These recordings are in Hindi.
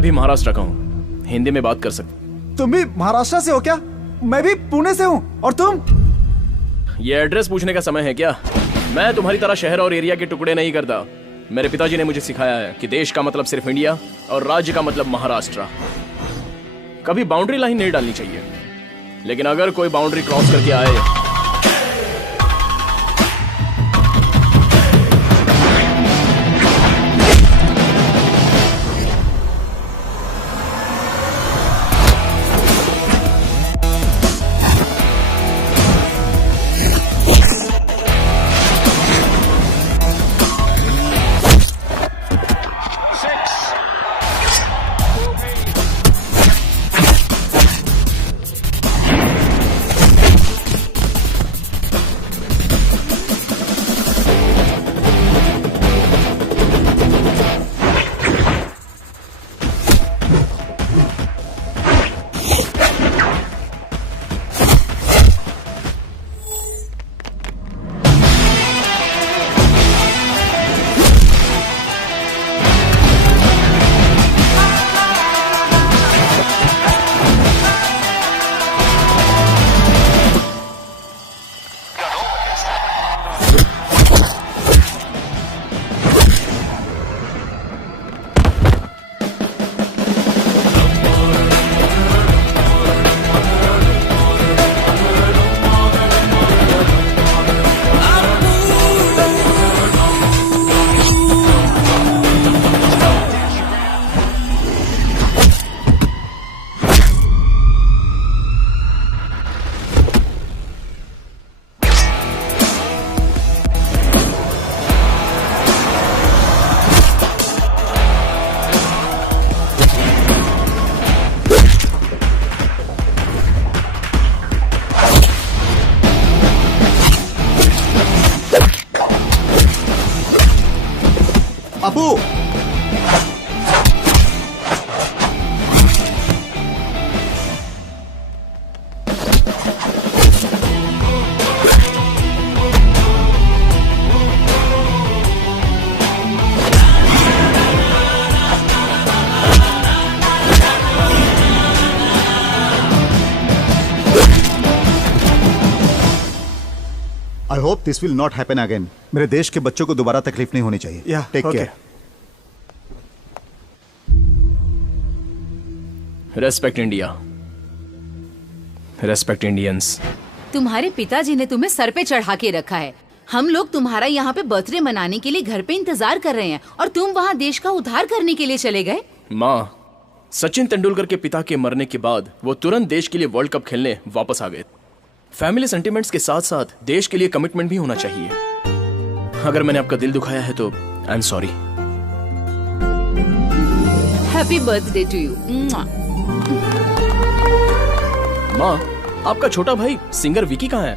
मैं भी महाराष्ट्र का हूँ, हिंदी में बात कर सकते। तुम भी महाराष्ट्र से हो क्या? मैं भी पुणे से हूँ। और तुम? ये एड्रेस पूछने का समय है क्या? मैं तुम्हारी तरह शहर और एरिया के टुकड़े नहीं करता। मेरे पिताजी ने मुझे सिखाया है कि देश का मतलब सिर्फ इंडिया और राज्य का मतलब महाराष्ट्र। कभी बाउंड्री लाइन नहीं डालनी चाहिए, लेकिन अगर कोई बाउंड्री क्रॉस करके आए अपू, I hope this will not happen again. मेरे देश के बच्चों को दोबारा तकलीफ नहीं होनी चाहिए। Take care. Respect India, respect Indians. तुम्हारे पिताजी ने तुम्हें सर पे चढ़ा के रखा है। हम लोग तुम्हारा यहाँ पे बर्थडे मनाने के लिए घर पे इंतजार कर रहे हैं और तुम वहाँ देश का उद्धार करने के लिए चले गए। माँ, सचिन तेंदुलकर के पिता के मरने के बाद वो तुरंत देश के लिए वर्ल्ड कप खेलने वापस आ गए। फैमिली सेंटिमेंट्स के साथ साथ देश के लिए कमिटमेंट भी होना चाहिए। अगर मैंने आपका दिल दुखाया है तो I am sorry. Happy birthday to you. माँ, आपका छोटा भाई सिंगर विकी कहाँ है?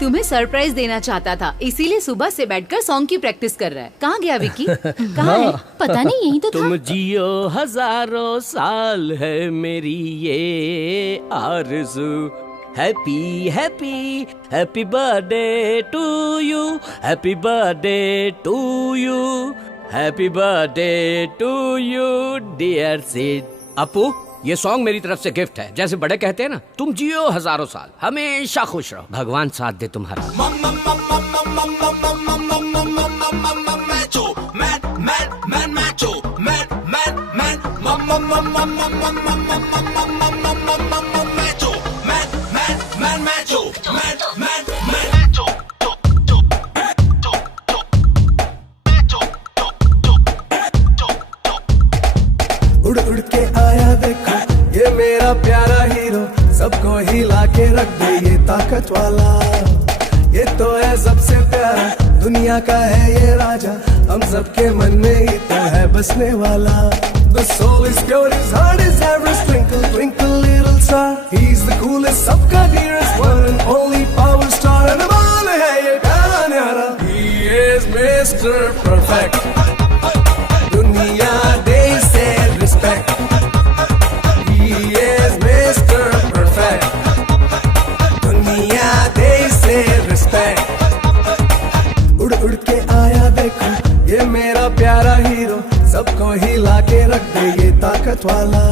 तुम्हें सरप्राइज देना चाहता था, इसीलिए सुबह से बैठकर सॉन्ग की प्रैक्टिस कर रहा है। कहाँ गया विकी? कहाँ है? पता नहीं, यही तो था। तुम जियो हजारों साल है मेरी ये आरज़ू। Happy happy happy birthday to you, happy birthday to you, happy birthday to you dear Sid. Apu, ये सॉन्ग मेरी तरफ से गिफ्ट है। जैसे बड़े कहते हैं ना, तुम जियो हजारों साल, हमेशा खुश रहो, भगवान साथ दे तुम्हारा। उड़ उड़ के आया देखो ये मेरा प्यारा हीरो, सबको हिला के रख दे ये ताकत वाला। ये तो है सबसे प्यारा, दुनिया का है ये राजा, हम सबके मन में ही तो है बसने वाला। The soul is pure, his heart is everest, twinkle twinkle little star. He's the coolest, सबका dearest, one and only power star. And अमाल है ये प्यारा न्यारा, he is Mr. Perfect. दुनिया दे से respect. He is Mr. Perfect. दुनिया दे से respect. उड़ उड़ के आया देखो ये मेरा प्यारा हीरो, सबको हिला के रख दे ये ताकत ताकत वाला।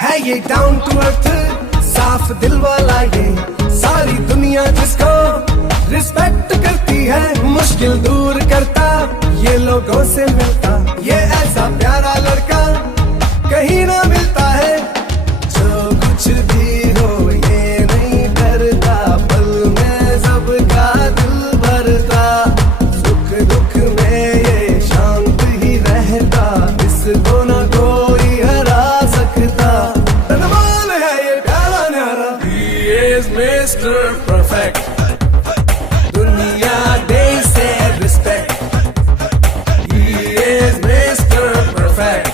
है ये डाउन टू अर्थ साफ दिल वाला, ये सारी दुनिया जिसको रिस्पेक्ट करती है, मुश्किल दूर करता, ये लोगों से मिलता, ये ऐसा प्यारा लड़का कहीं ना मिलता है। जो कुछ भी हो ये नहीं डरता, पल में सबका दिल भरता, सुख दुख में ये शांत ही रहता, इसको ना कोई हरा सकता। धनवान है ये प्यारा न्यारा, he is Mr. Perfect, दुनिया दे से respect. He is Mr. Perfect,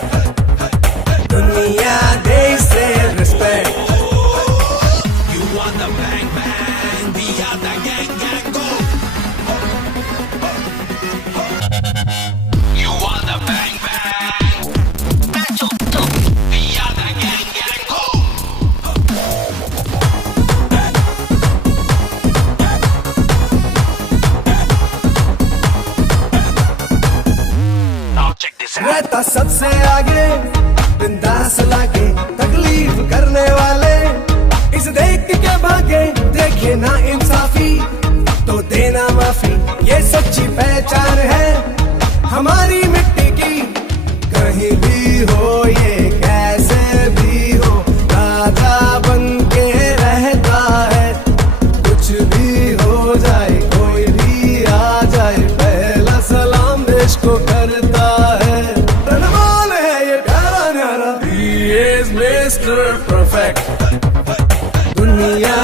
दुनिया दे से respect. You are the bang bang, we are the gang gang go. You are the bang bang, we are the gang gang go. रहता सबसे आगे, बिंदास लागे, तकलीफ करने वाले इस देख के भागे, देखे ना इंसाफी तो देना माफी, ये सच्ची पहचान है हमारी मिट्टी की। कहीं भी हो ये कैसे भी हो, राजा बन के रहता है, कुछ भी हो जाए कोई भी आ जाए, पहला सलाम देश को करता है। धनवान है ये प्यारा न्यारा, he is Mr. Perfect, दुनिया